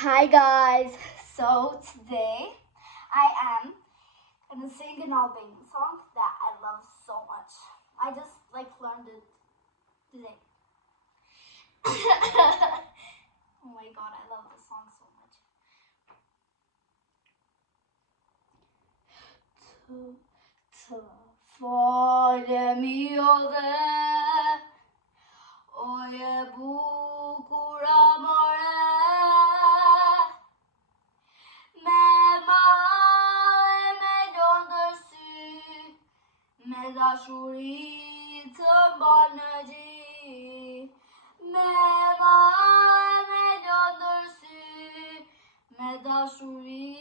Hi guys, so today I am gonna sing an Albanian song that I love so much. I just learned it today. Oh my god, I love this song so much. Të falemi o dhe o je bukur amore me mare me lëndër sy me dashuri të mban në gji me mare me lëndër sy me dashuri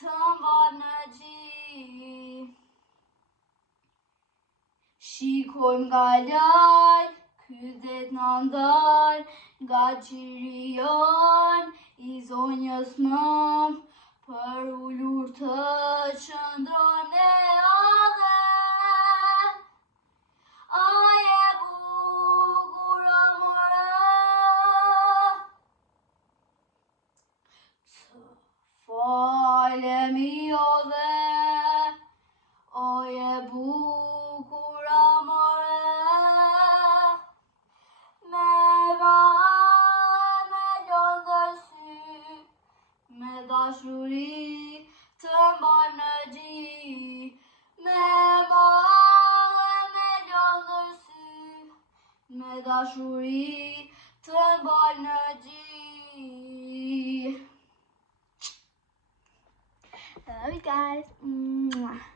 të mban në gji. Shikojmë nga lart, ky det na ndal, nga qiri jon i zonjës mëm, për ullur të qëndron e adhe. A je bukur amore, të falemi o dhe, o je bukur amore, me mare me lëndër sy, me dashuri të mban në gji, me mare me lëndër sy, me dashuri të mban në gji. I love you guys.